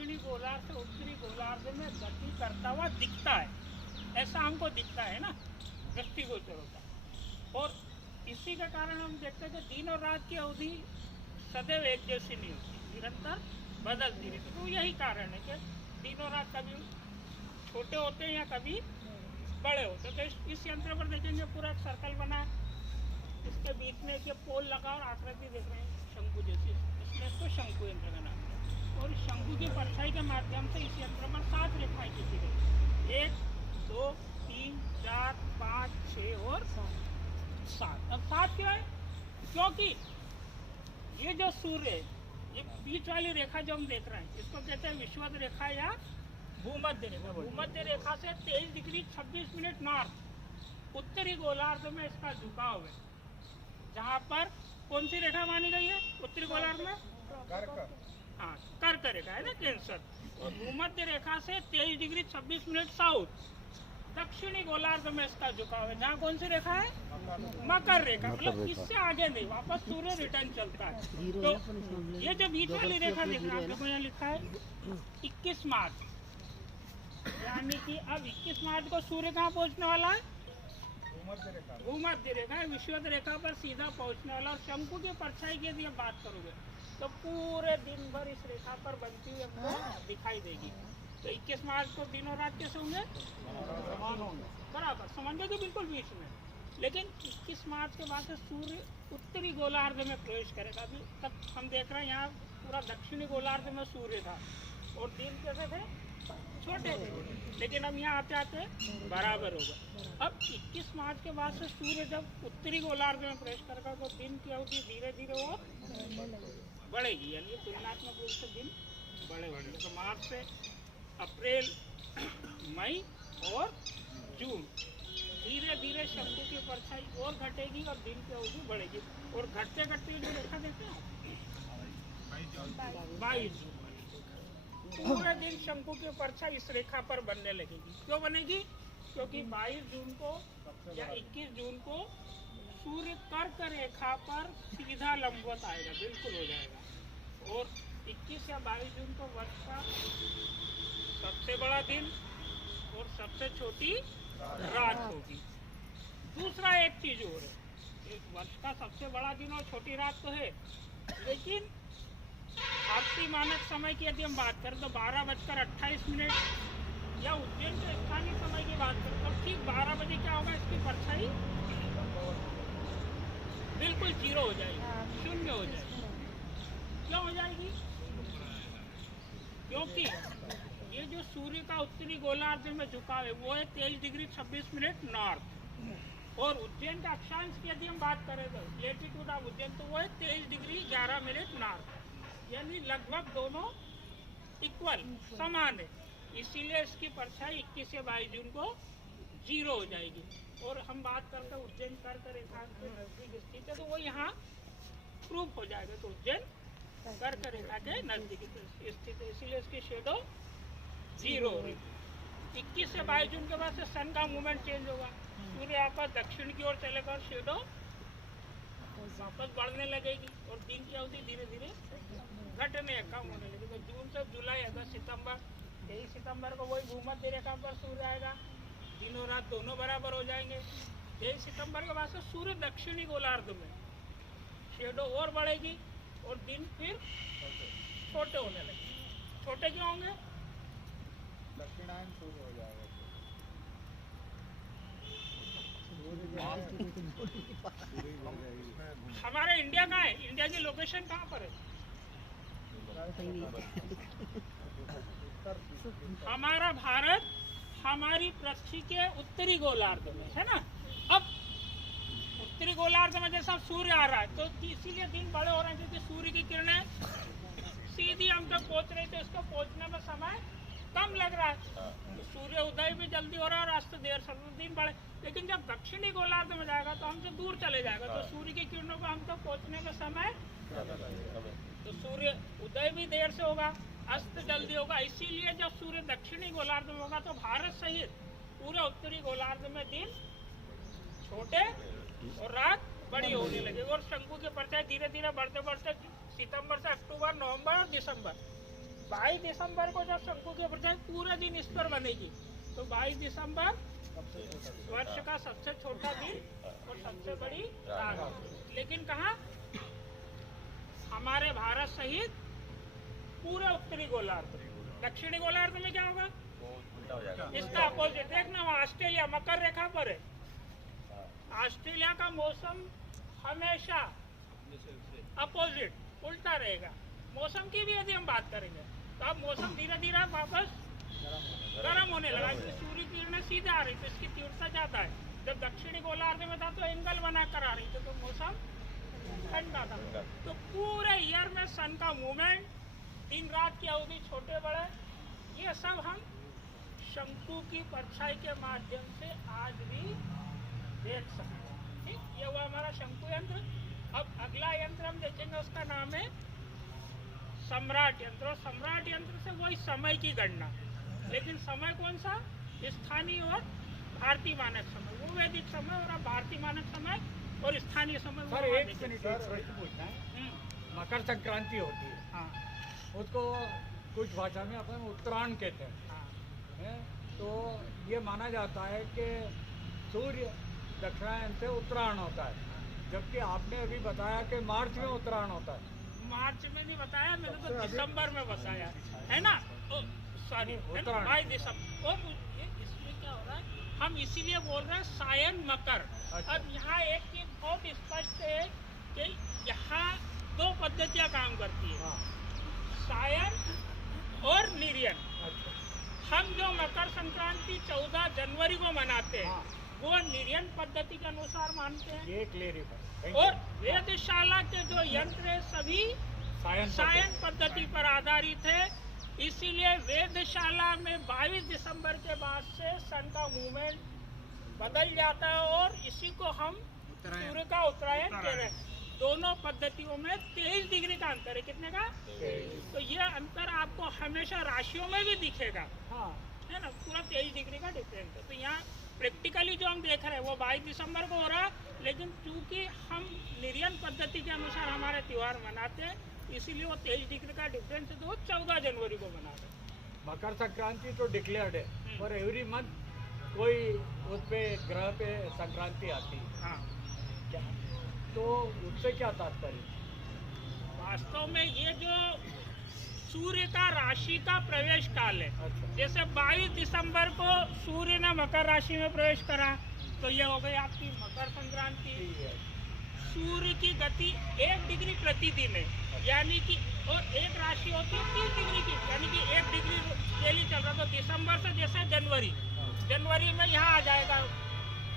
दक्षिणी गोलार्ध से उत्तरी गोलार्ध में गति करता हुआ दिखता है, ऐसा हमको दिखता है ना, दृष्टिगोचर होता है। और इसी के कारण हम देखते हैं कि दिन और रात की अवधि सदैव एक जैसी नहीं होती, निरंतर बदलती रहती। तो यही कारण है कि दिन और रात कभी छोटे होते हैं या कभी बड़े होते हैं। तो इस यंत्र पर देखेंगे पूरा एक सर्कल बना है, इसके बीच में एक पोल लगा और आकृति देख रहे हैं शंकु जैसी, इसलिए इसको शंकु यंत्र का नाम है। और शंकु की परछाई के माध्यम से इस यंत्र में 7 रेखाएं खींची गई, 1 2 3 4 5 6 और 7। अब 7 क्यों है? क्योंकि ये जो सूर्य है, ये बीच वाली रेखा जो हम देख रहे हैं, इसको कहते हैं विषुवत रेखा या भूमध्य रेखा। भूमध्य रेखा से 23 डिग्री 26 मिनट नॉर्थ उत्तरी गोलार्ध में इसका झुकाव है, जहाँ पर कौन सी रेखा मानी गई है उत्तरी गोलार्ध में? हाँ, कर्क रेखा है ना, कैंसर। और भूमध्य रेखा से 23 डिग्री 26 मिनट साउथ दक्षिणी गोलार्ध में इसका झुकाव है, जहाँ कौन सी रेखा है? मकर रेखा। मतलब इससे आगे नहीं, वापस सूर्य रिटर्न चलता है। तो ये जो बीच वाली रेखा दिख रहा है, आपको यहाँ लिखा है 21 मार्च, यानी कि अब 21 मार्च को सूर्य कहाँ पहुँचने वाला है? भूमध्य रेखा, विषुवत रेखा पर सीधा पहुँचने वाला। और शंकु की परछाई की यदि बात करोगे तो पूरे दिन भर इस रेखा पर बनती हुई हमको दिखाई देगी। तो 21 मार्च को दिन और रात कैसे होंगे? समान होंगे, बराबर समान होंगे, बिल्कुल बीच में। लेकिन 21 मार्च के बाद से सूर्य उत्तरी गोलार्ध में प्रवेश करेगा। अभी तक हम देख रहे हैं यहाँ पूरा दक्षिणी गोलार्ध में सूर्य था और दिन कैसे थे? छोटे थे। लेकिन अब यहाँ आते आते बराबर होगा। अब 21 मार्च के बाद से सूर्य जब उत्तरी गोलार्ध में प्रवेश करेगा तो दिन की अवधि धीरे धीरे वो बढ़ेगी, यानी तुलनात्मक रूप से दिन बढ़ेगा। तो मार्च से अप्रैल, मई और जून धीरे धीरे शंकु की परछाई और घटेगी और दिन की अवधि बढ़ेगी। और घटते घटते जो रेखा देखते हैं 22 जून, पूरे दिन शंकु की परछाई इस रेखा पर बनने लगेगी। क्यों बनेगी? क्योंकि 22 जून को या 21 जून को सूर्य कर्क रेखा पर सीधा लंबवत आएगा, बिल्कुल हो जाएगा। और 21 या 22 जून को वर्ष का सबसे बड़ा दिन और सबसे छोटी रात होगी। दूसरा एक चीज और है, एक वर्ष का सबसे बड़ा दिन और छोटी रात तो है, लेकिन भारतीय मानक समय की यदि हम बात करें तो 12:28 या उज्जैन के स्थानीय समय की बात करें तो ठीक 12 बजे क्या होगा? इसकी परछाई बिल्कुल 0 हो जाएगी, शून्य हो जाएगी। क्यों हो जाएगी? क्योंकि ये जो सूर्य का उत्तरी गोलार्ध में झुकाव है वो है 23 डिग्री 26 मिनट नॉर्थ। और उज्जैन का अक्षांश की यदि हम बात करें तो लेटीट्यूड ऑफ उज्जैन तो वो है 23 डिग्री 11 मिनट नॉर्थ, यानी लगभग दोनों इक्वल समान है। इसीलिए इसकी परछाई 21 या 22 जून को 0 हो जाएगी। और हम बात करते हैं उज्जैन कर्क रेखा के नजदीक स्थित है तो वो यहाँ प्रूफ हो जाएगा। तो उज्जैन कर्क रेखा के नजदीक स्थित है, इसीलिए इसकी शेडो 0 हो रही। 21 से 22 जून के बाद से सन का मूवमेंट चेंज होगा, सूर्य यहाँ पर दक्षिण की ओर चलेगा और शेडो वापस बढ़ने लगेगी और दिन की अवधि धीरे धीरे घटने कम होने लगेगी। तो जून से जुलाई, अगस्त, सितंबर, 23 सितंबर को वही भूमध्य रेखा पर सूर्य आएगा, दिन और रात दोनों बराबर हो जाएंगे। 23 सितंबर के बाद से सूर्य दक्षिणी गोलार्ध में शेडो और बढ़ेगी और दिन फिर छोटे होने लगेंगे। छोटे क्यों होंगे? दक्षिणायन सूर्य हो जाएगा। हमारा इंडिया कहाँ है? इंडिया की लोकेशन कहाँ पर है? हमारा भारत हमारी पृथ्वी के उत्तरी गोलार्ध में है ना। अब उत्तरी गोलार्ध में जैसा सूर्य आ रहा है तो इसीलिए दिन बड़े हो रहे हैं, क्योंकि सूर्य की किरणें सीधी हम तक पहुँच रही, तो इसको पहुँचने में समय कम लग रहा है। तो सूर्य उदय भी जल्दी हो रहा है और अस्त देर से, दिन बड़े। लेकिन जब दक्षिणी गोलार्ध में जाएगा तो हमसे दूर चले जाएगा, तो सूर्य की किरणों को हम तक पहुँचने में समय, तो सूर्य उदय भी देर से होगा, अस्त जल्दी होगा। इसीलिए जब सूर्य दक्षिणी गोलार्ध में होगा तो भारत सहित पूरे उत्तरी गोलार्ध में दिन छोटे और रात बड़ी होने लगेगी। और शंकु की परछाई धीरे धीरे बढ़ते बढ़ते सितंबर से अक्टूबर, नवंबर और दिसंबर 22 दिसंबर को जब शंकु की प्रतिमा पूरे दिन इस पर बनेगी, तो 22 दिसंबर वर्ष का सबसे छोटा दिन और सबसे बड़ी रात। लेकिन कहाँ, हमारे भारत सहित पूरे उत्तरी गोलार्ध, दक्षिणी गोलार्ध में क्या होगा, इसका अपोजिट। देखना वहाँ ऑस्ट्रेलिया मकर रेखा पर है, ऑस्ट्रेलिया का मौसम हमेशा अपोजिट उल्टा रहेगा। मौसम की भी यदि हम बात करेंगे तो अब मौसम धीरे धीरे वापस गर्म होने लगा, क्योंकि सूर्य की किरणें सीधे आ रही थी, इसकी तीव्रता ज्यादा है। जब दक्षिणी गोलार्ध में था तो एंगल बनाकर आ रही थी, तो मौसम ठंडा था। तो पूरे ईयर में सन का मूवमेंट, दिन रात की अवधि, छोटे बड़े, ये सब हम शंकु की परछाई के माध्यम से आज भी देख सकते हैं। ठीक, ये हुआ हमारा शंकु यंत्र। अब अगला यंत्र हम देखेंगे, उसका नाम है सम्राट यंत्र। और सम्राट यंत्र से वही समय की गणना, लेकिन समय कौन सा, स्थानीय और भारतीय मानक समय, वो वैदिक समय और अब भारतीय मानक समय और स्थानीय समय। सर एक मिनट प्रश्न पूछना है। मकर संक्रांति होती है, हाँ उसको कुछ भाषा में अपन उत्तरायण कहते हैं, हाँ हैं? तो ये माना जाता है कि सूर्य दक्षिणायन से उत्तरायण होता है, जबकि आपने अभी बताया कि मार्च में उत्तरायण होता है। मार्च में नहीं बताया मैंने, तो दिसंबर में बताया है ना, सॉरी 22 दिसंबर। और इसमें क्या हो रहा है, हम इसीलिए बोल रहे हैं सायन मकर। अच्छा। अब यहाँ एक चीज बहुत स्पष्ट है कि यहाँ दो पद्धतियाँ काम करती है, हाँ। सायन और निर्यन। अच्छा। हम जो मकर संक्रांति 14 जनवरी को मनाते हैं, हाँ। वो निर्यन पद्धति के अनुसार मानते हैं। ये क्लियरिफाई। और वेदशाला के जो यंत्र है सभी सायन पद्धति पर आधारित है। इसीलिए वेदशाला में 22 दिसंबर के बाद से सन का मूवमेंट बदल जाता है, और इसी को हम सूर्य का उत्तरायण कह रहे हैं। दोनों पद्धतियों में 23 डिग्री का अंतर है। कितने का? तो ये अंतर आपको हमेशा राशियों में भी दिखेगा, हाँ। है ना, पूरा 23 डिग्री का डिफरेंस है। तो यहाँ प्रैक्टिकली जो हम देख रहे हैं वो 22 दिसंबर को हो रहा है, लेकिन चूंकि हम निर्यन पद्धति के अनुसार हमारे त्यौहार मनाते हैं, इसीलिए वो 23 डिग्री का डिफरेंस है, तो वो 14 जनवरी को मनाते हैं। मकर संक्रांति तो डिक्लेयर्ड है, और एवरी मंथ कोई उस पे ग्रह पे संक्रांति आती है। हाँ, क्या तो उससे क्या तात्पर्य? वास्तव में ये जो सूर्य का राशि का प्रवेश काल है, अच्छा। जैसे 22 दिसंबर को सूर्य ने मकर राशि में प्रवेश करा, तो ये हो गई आपकी मकर संक्रांति। ठीक है। सूर्य की गति 1 डिग्री प्रतिदिन है, यानी कि, और एक राशि होती है 30 डिग्री की, यानी कि 1 डिग्री डेली चल रहा। तो दिसंबर से जैसे जनवरी में यहाँ आ जाएगा,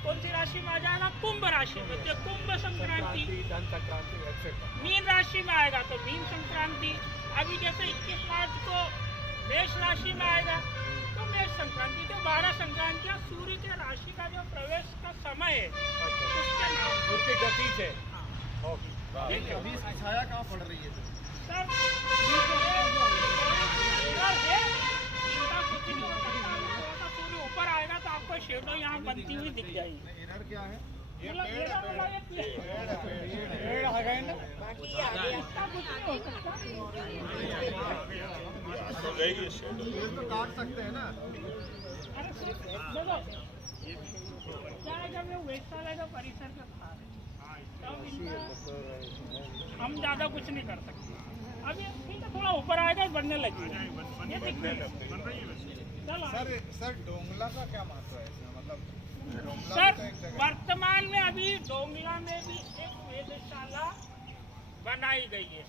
कौन सी राशि में आ जाएगा, कुंभ राशि में, तो कुंभ संक्रांति। धन संक्रांति एक्सेट्रा। मीन राशि में आएगा तो मीन संक्रांति। अभी जैसे 21 मार्च को मेष राशि में आएगा तो मेष संक्रांति। तो 12 संक्रांतियाँ सूर्य के राशि का जो प्रवेश का समय है उसके नाम, उसकी गति से। हाँ। ओके। ठीक है। अभी इसकी छाया कहाँ पड़ रही है? सर इनका कुछ नहीं हो सकता, थोड़ा सा सूर्य ऊपर आएगा तो आपको शेडो यहाँ बनती हुई दिख जाएगी। इनर क्या है? मतलब मेरा मतलब ये पेड़ आ गए ना। इसका कुछ नहीं हो सकता। ये तो काट सकते हैं ना? अरे देखो क्या है, जब ये वेधशाला का परिसर के बाहर है तब इनका हम ज़्यादा कुछ नहीं कर सकते। अब ये ठीक है, थोड़ा ऊपर आएगा बनने लगेगा, ये दिख रही है। चलो सर डोंगला का क्या महत्व है इसमें? मतलब डोंगला सर, तो एक जगह वर्तमान में अभी डोंगला में भी एक वेधशाला बनाई गई है।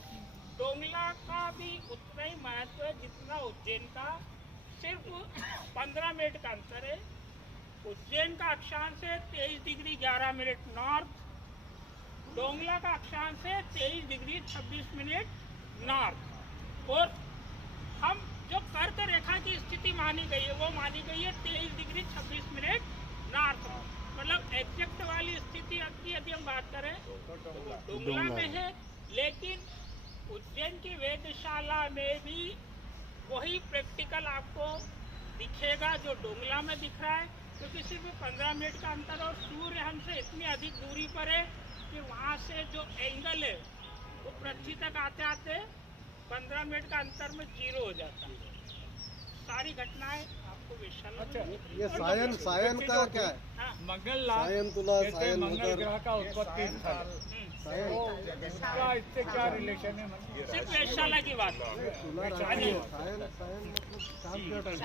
डोंगला का भी उतना ही महत्व है जितना उज्जैन का, सिर्फ 15 मिनट का अंतर है। उज्जैन का अक्षांश है 23 डिग्री 11 मिनट नॉर्थ, डोंगला का अक्षांश है 23 डिग्री 26 मिनट नॉर्थ। और हम जो कर्क रेखा की स्थिति मानी गई है वो मानी गई है 23 डिग्री 26 मिनट नॉर्थ। मतलब एग्जैक्ट वाली स्थिति की यदि हम बात करें तो डोंगला में है, लेकिन उज्जैन की वेधशाला में भी वही प्रैक्टिकल आपको दिखेगा जो डोंगला में दिख रहा है, क्योंकि सिर्फ 15 मिनट का अंतर, और सूर्य हमसे इतनी अधिक दूरी पर है कि वहाँ से जो एंगल है वो पृथ्वी तक आते आते 15 मिनट का अंतर में 0 हो जाता है। सारी घटनाएं आपको वेश्यालय में अच्छा, मिलेगी। ये सायन सायन का क्या है? हाँ, मंगल लाभ सायन तुला जैसे सायन मंगल मकर ग्रह का उत्पत्ति स्थल सायन तो उसका इससे क्या रिलेशन है मतलब? सिर्फ वेश्यालय की बात है। तुला राशि है। सायन सायन मतलब शाम के टाइम